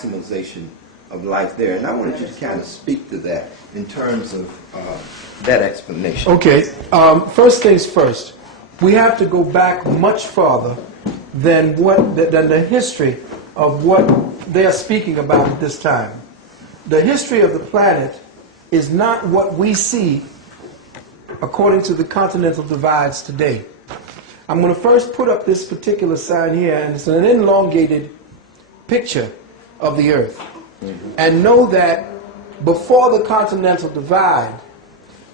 maximization of life there. And I wanted you to kind of speak to that in terms of that explanation. Okay, first things first. We have to go back much farther than the history of what they are speaking about at this time. The history of the planet is not what we see according to the continental divides today. I'm going to first put up this particular sign here, and it's an elongated picture of the Earth. Mm-hmm. And know that before the continental divide,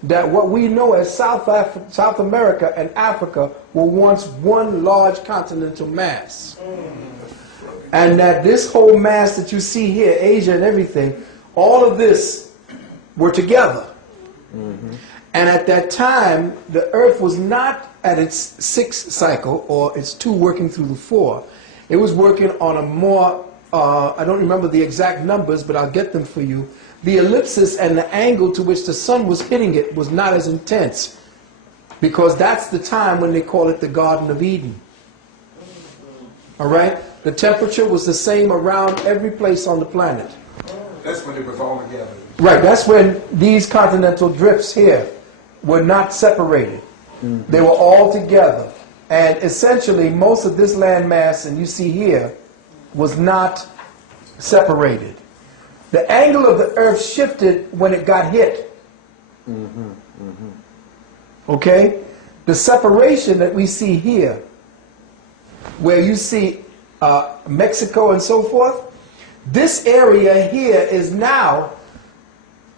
that what we know as South America and Africa were once one large continental mass. And that this whole mass that you see here, Asia and everything, all of this were together. Mm-hmm. And at that time, the Earth was not at its sixth cycle, or its two working through the four. It was working on a more, I don't remember the exact numbers, but I'll get them for you. The ellipsis and the angle to which the sun was hitting it was not as intense, because that's the time when they call it the Garden of Eden. All right? The temperature was the same around every place on the planet. That's when it was all together. Right, that's when these continental drifts here were not separated. Mm-hmm. They were all together. And essentially, most of this landmass, and you see here, was not separated. The angle of the Earth shifted when it got hit. Mm-hmm. Mm-hmm. Okay? The separation that we see here, where you see Mexico and so forth, this area here is now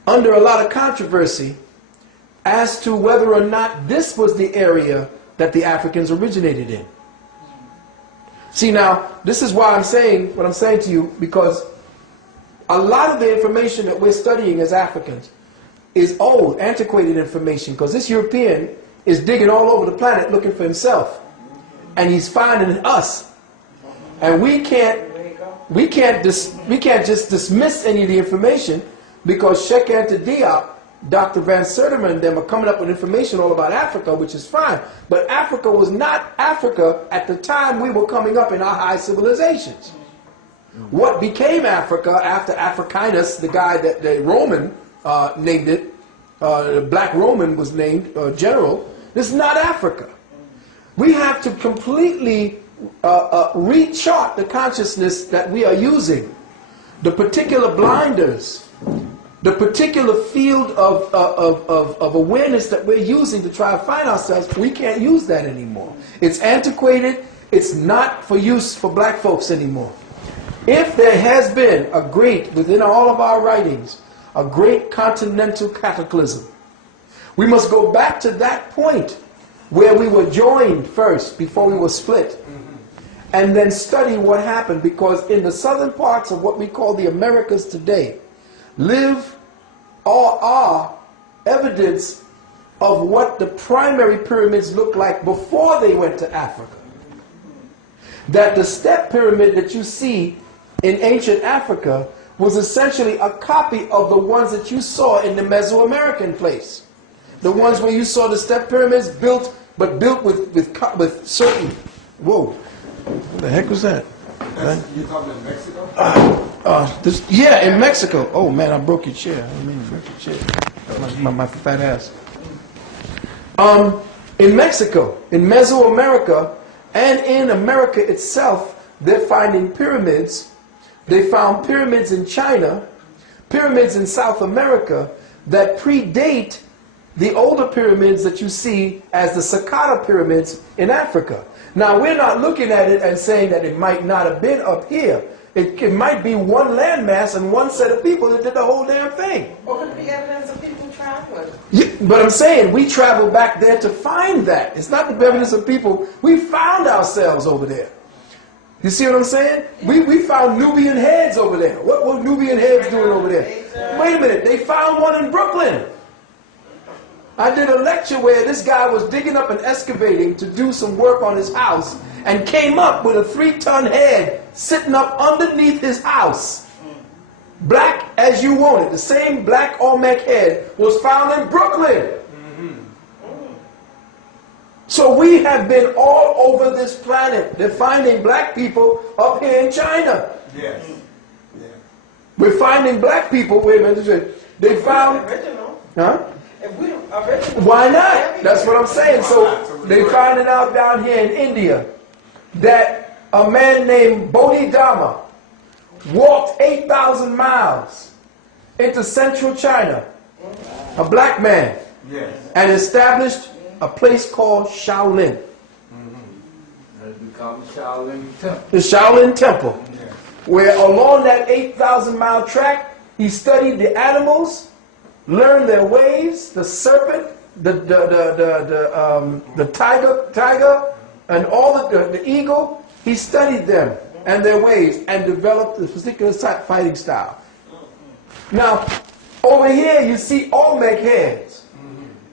under a lot of controversy as to whether or not this was the area that the Africans originated in. See, now, this is why I'm saying what I'm saying to you, because a lot of the information that we're studying as Africans is old, antiquated information, because this European is digging all over the planet looking for himself. And he's finding us. And we can't just dismiss any of the information, because Sheikh Anta Diop, Dr. Van Sertima and them are coming up with information all about Africa, which is fine. But Africa was not Africa at the time we were coming up in our high civilizations. What became Africa after Africanus, the guy that the Roman named it, the black Roman was named general, this is not Africa. We have to completely rechart the consciousness that we are using. The particular blinders, the particular field of awareness that we're using to try to find ourselves, we can't use that anymore. It's antiquated. It's not for use for black folks anymore. If there has been a great, within all of our writings, a great continental cataclysm, we must go back to that point where we were joined first before we were split, and then study what happened, because in the southern parts of what we call the Americas today live or are evidence of what the primary pyramids looked like before they went to Africa. That the step pyramid that you see in ancient Africa was essentially a copy of the ones that you saw in the Mesoamerican place. The ones where you saw the step pyramids built with certain... Whoa. What the heck was that? You talking in Mexico? Yeah, in Mexico. Oh man, I broke your chair. I mean, broke your chair. My fat ass. In Mexico, in Mesoamerica, and in America itself, they're finding pyramids. They found pyramids in China, pyramids in South America that predate the older pyramids that you see as the Saqqara pyramids in Africa. Now, we're not looking at it and saying that it might not have been up here. It might be one landmass and one set of people that did the whole damn thing. What could be evidence of people traveling? Yeah, but I'm saying we traveled back there to find that. It's not the evidence of people. We found ourselves over there. You see what I'm saying? We found Nubian heads over there. What were Nubian heads doing over there? Wait a minute. They found one in Brooklyn. I did a lecture where this guy was digging up and excavating to do some work on his house, and came up with a 3-ton head sitting up underneath his house. Black as you want it. The same black Olmec head was found in Brooklyn. So we have been all over this planet. They're finding black people up here in China. Yes. Yeah. We're finding black people, wait a minute, they found, Original. huh? If we original. Why not? That's what I'm saying. So they finding out down here in India that a man named Bodhidharma walked 8,000 miles into central China, a black man, Yes. and established a place called Shaolin, It becomes Shaolin Temple. the Shaolin Temple, Yeah. where along that 8,000-mile track, he studied the animals, learned their ways, the serpent, the tiger, and all the eagle. He studied them and their ways and developed a particular fighting style. Now, over here you see Olmec heads.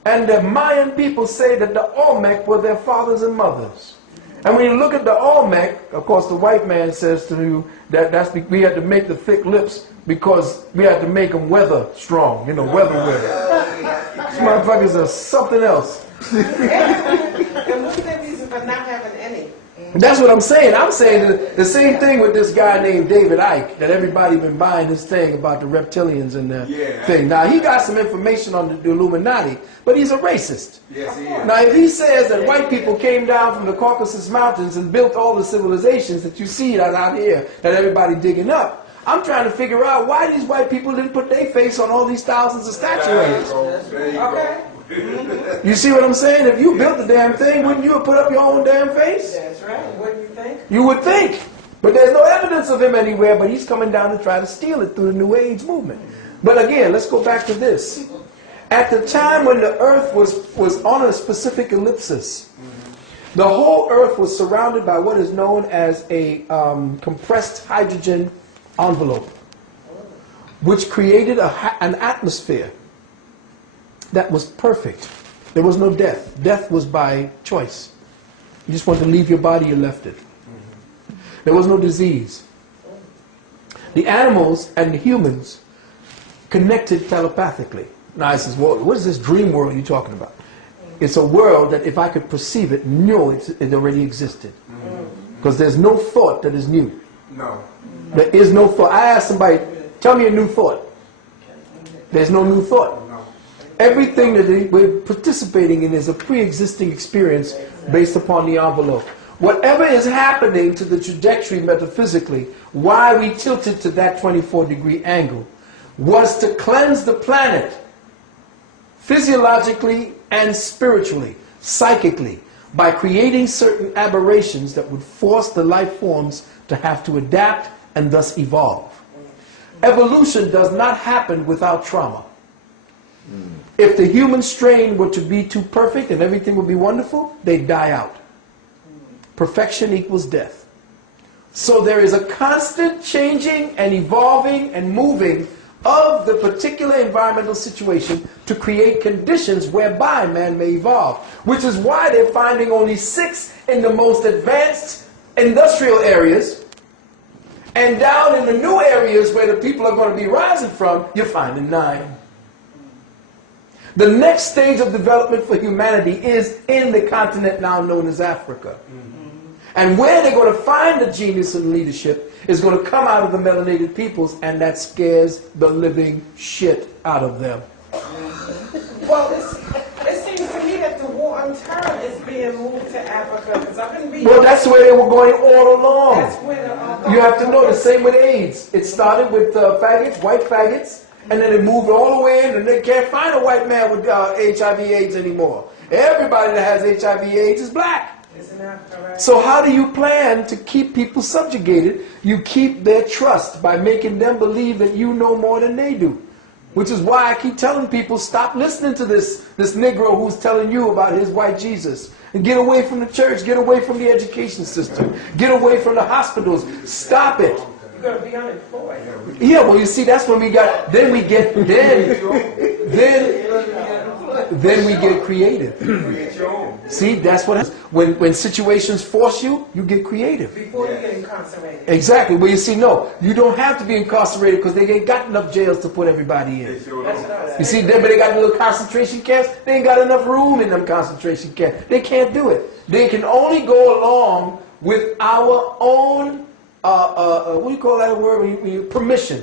And the Mayan people say that the Olmec were their fathers and mothers. And when you look at the Olmec, of course the white man says to you that we had to make the thick lips because we had to make them weather strong, weather. These motherfuckers are something else. And what's their reason for not having any? That's what I'm saying. I'm saying the same thing with this guy named David Icke, that everybody been buying this thing about the reptilians and the thing. Now, he got some information on the Illuminati, but he's a racist. Yes, he is. Now, if he says that white people came down from the Caucasus Mountains and built all the civilizations that you see out here, that everybody digging up, I'm trying to figure out why these white people didn't put their face on all these thousands of statuaries. There you Okay. go. You see what I'm saying? If you built the damn thing, wouldn't you have put up your own damn face? That's right. What do you think? You would think. But there's no evidence of him anywhere, but he's coming down to try to steal it through the New Age movement. But again, let's go back to this. At the time when the earth was on a specific ellipsis, the whole earth was surrounded by what is known as a compressed hydrogen envelope, which created an atmosphere that was perfect. There was no death. Death was by choice. You just wanted to leave your body, you left it. There was no disease. The animals and the humans connected telepathically. Now I says, well, what is this dream world you're talking about? It's a world that if I could perceive it, know it already existed. Because there's no thought that is new. No. There is no thought. I asked somebody, tell me a new thought. There's no new thought. No. Everything that we're participating in is a pre-existing experience based upon the envelope. Whatever is happening to the trajectory metaphysically, why we tilted to that 24-degree angle, was to cleanse the planet physiologically and spiritually, psychically, by creating certain aberrations that would force the life forms to have to adapt and thus evolve. Evolution does not happen without trauma. If the human strain were to be too perfect and everything would be wonderful, they'd die out. Perfection equals death. So there is a constant changing and evolving and moving of the particular environmental situation to create conditions whereby man may evolve. Which is why they're finding only 6 in the most advanced industrial areas, and down in the new areas where the people are going to be rising from, you're finding 9. The next stage of development for humanity is in the continent now known as Africa. And where they're going to find the genius and leadership is going to come out of the melanated peoples, and that scares the living shit out of them. Well, it seems to me that the war on terror is being moved to Africa. Because I've been reading. Well, that's where they were going all along. That's where the, You have to know the same with AIDS. It started with faggots, white faggots, and then it moved all the way in, and they can't find a white man with HIV/AIDS anymore. Everybody that has HIV/AIDS is black. Isn't that correct? So how do you plan to keep people subjugated? You keep their trust by making them believe that you know more than they do. Which is why I keep telling people, stop listening to this Negro who's telling you about his white Jesus. And get away from the church, get away from the education system, get away from the hospitals. Stop it. You're going to be unemployed. Yeah, well, you see, that's when we get creative. Create your own. See, that's what happens. When situations force you, you get creative. Before you get incarcerated. Exactly. Well, you see, no, you don't have to be incarcerated because they ain't got enough jails to put everybody in. They sure That's don't. what I was You see, saying. but they got little concentration camps. They ain't got enough room in them concentration camps. They can't do it. They can only go along with our own, what do you call that word? Permission.